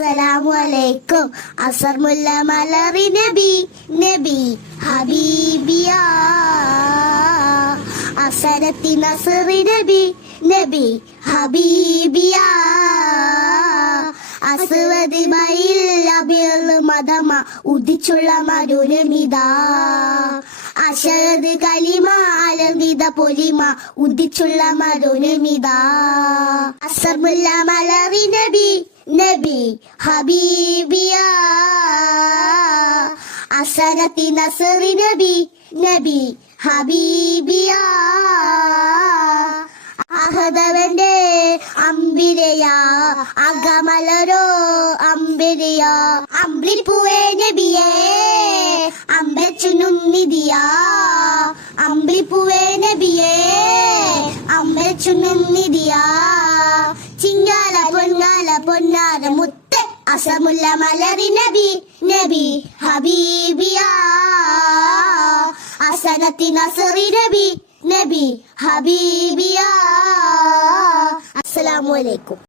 അസ്സലാമലൈക്കും. അസർമുല്ല മലറി നബി നബി ഹബീബിയ അസരത്തി നസറി നബി നബി ഹബീബിയ അസ്വദ് മയിൽ അബിയൽ മദമ ഉദിച്ചുള്ള മരുരമിത അശരത് കലിമ അലർവിത പൊലിമ ഉദിച്ചുള്ള മരുരമിത അസർമുല്ല മലറി നബി നബി ഹബീബിയ അസരത്തി നസറി നബി നബി ഹബീബിയ അഹദവന്റെ അമ്പിരയ അകമലരോ അമ്പിരയ അമ്പിളിപ്പൂവേ നബിയേ അമ്പച്ചുന്നുന്നിതിയ അമ്പിളിപ്പൂവേ നബിയേ അമ്പച്ചുന്നുന്നിതിയ ചിങ്ങാല പൊന്നാല പൊന്നാര മുത്ത് അസമുല്ല മലറി നബി നബി ഹബീബിയ അസനത്തി നസറി നബി നബി ഹബീബിയ. അസ്സലാമു അലൈക്കും.